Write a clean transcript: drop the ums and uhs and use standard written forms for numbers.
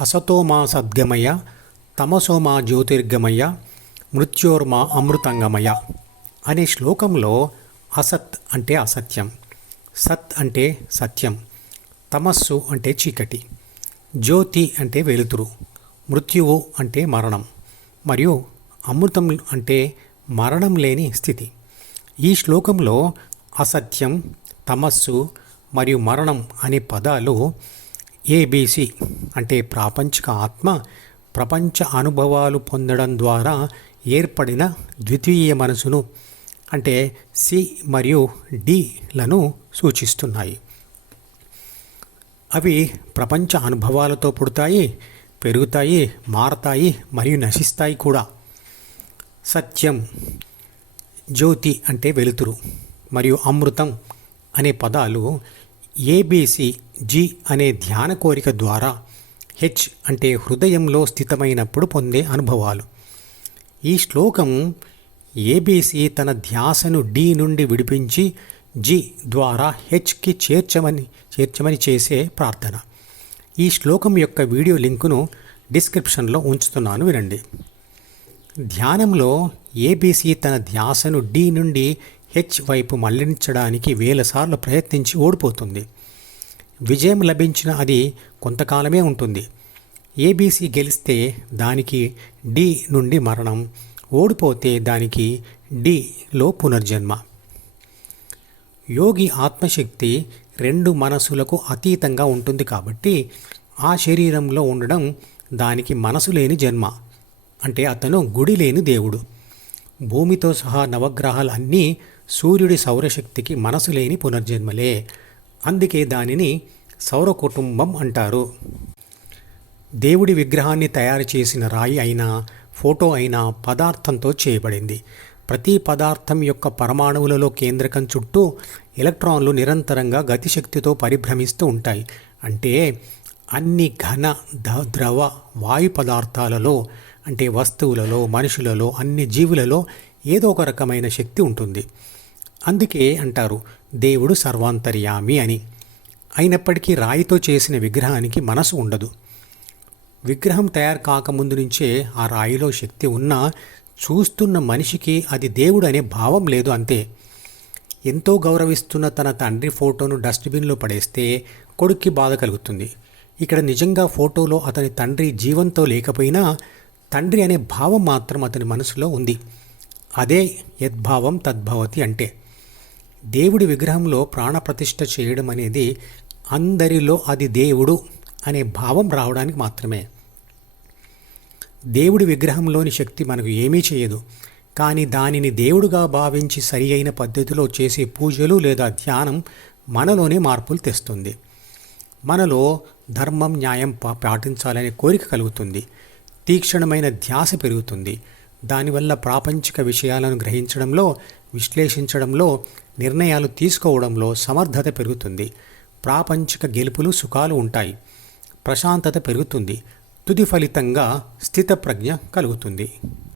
అసతోమా సద్గమయ తమసోమా జ్యోతిర్గమయ మృత్యోర్మా అమృతంగమయ అనే శ్లోకంలో అసత్ అంటే అసత్యం, సత్ అంటే సత్యం, తమస్సు అంటే చీకటి, జ్యోతి అంటే వెలుతురు, మృత్యువు అంటే మరణం మరియు అమృతం అంటే మరణం లేని స్థితి. ఈ శ్లోకంలో అసత్యం, తమస్సు మరియు మరణం అనే పదాలు ఏబిసి అంటే ప్రాపంచిక ఆత్మ ప్రపంచ అనుభవాలు పొందడం ద్వారా ఏర్పడిన ద్వితీయ మనసును అంటే సి మరియు డిలను సూచిస్తున్నాయి. అవి ప్రపంచ అనుభవాలతో పుడతాయి, పెరుగుతాయి, మారతాయి మరియు నశిస్తాయి కూడా. సత్యం, జ్యోతి అంటే వెలుతురు మరియు అమృతం అనే పదాలు ఏబిసి జి అనే ధ్యాన కోరిక ద్వారా హెచ్ అంటే హృదయంలో స్థితమైనప్పుడు పొందే అనుభవాలు. ఈ శ్లోకం ఏబిసి తన ధ్యాసను డి నుండి విడిపించి జి ద్వారా హెచ్కి చేర్చమని చేసే ప్రార్థన. ఈ శ్లోకం యొక్క వీడియో లింకును డిస్క్రిప్షన్లో ఉంచుతున్నాను, వినండి. ధ్యానంలో ఏబిసి తన ధ్యాసను డి నుండి హెచ్ వైపు మళ్లించడానికి వేలసార్లు ప్రయత్నించి ఓడిపోతుంది. విజయం లభించిన అది కొంతకాలమే ఉంటుంది. ఏబిసి గెలిస్తే దానికి డి నుండి మరణం, ఓడిపోతే దానికి డిలో పునర్జన్మ. యోగి ఆత్మశక్తి రెండు మనసులకు అతీతంగా ఉంటుంది కాబట్టి ఆ శరీరంలో ఉండడం దానికి మనసు లేని జన్మ, అంటే అతను గుడి లేని దేవుడు. భూమితో సహా నవగ్రహాలు అన్నీ సూర్యుడి సౌరశక్తికి మనసు లేని పునర్జన్మలే. అందుకే దానిని సౌర కుటుంబం అంటారు. దేవుడి విగ్రహాన్ని తయారు చేసిన రాయి అయినా, ఫోటో అయినా పదార్థంతో చేయబడింది. ప్రతి పదార్థం యొక్క పరమాణువులలో కేంద్రకం చుట్టూ ఎలక్ట్రాన్లు నిరంతరంగా గతిశక్తితో పరిభ్రమిస్తూ ఉంటాయి. అంటే అన్ని ఘన, ద్రవ, వాయు పదార్థాలలో అంటే వస్తువులలో, మనుషులలో, అన్ని జీవులలో ఏదో ఒక రకమైన శక్తి ఉంటుంది. అందుకే అంటారు దేవుడు సర్వాంతర్యామి అని. అయినప్పటికీ రాయితో చేసిన విగ్రహానికి మనసు ఉండదు. విగ్రహం తయారు కాకముందు నుంచే ఆ రాయిలో శక్తి ఉన్నా చూస్తున్న మనిషికి అది దేవుడు అనే భావం లేదు, అంతే. ఎంతో గౌరవిస్తున్న తన తండ్రి ఫోటోను డస్ట్బిన్లో పడేస్తే కొడుక్కి బాధ కలుగుతుంది. ఇక్కడ నిజంగా ఫోటోలో అతని తండ్రి జీవంతో లేకపోయినా తండ్రి అనే భావం మాత్రం అతని మనసులో ఉంది. అదే యద్భావం తద్భవతి అంటే. దేవుడి విగ్రహంలో ప్రాణప్రతిష్ఠ చేయడం అనేది అందరిలో అది దేవుడు అనే భావం రావడానికి మాత్రమే. దేవుడి విగ్రహంలోని శక్తి మనకు ఏమీ చేయదు, కానీ దానిని దేవుడుగా భావించి సరి అయిన పద్ధతిలో చేసే పూజలు లేదా ధ్యానం మనలోనే మార్పులు తెస్తుంది. మనలో ధర్మం, న్యాయం పాటించాలనే కోరిక కలుగుతుంది. తీక్షణమైన ధ్యాస పెరుగుతుంది. దానివల్ల ప్రాపంచిక విషయాలను గ్రహించడంలో, విశ్లేషించడంలో, నిర్ణయాలు తీసుకోవడంలో సమర్థత పెరుగుతుంది. ప్రాపంచిక గెలుపులు, సుఖాలు ఉంటాయి. ప్రశాంతత పెరుగుతుంది. తుది ఫలితంగా స్థితప్రజ్ఞ కలుగుతుంది.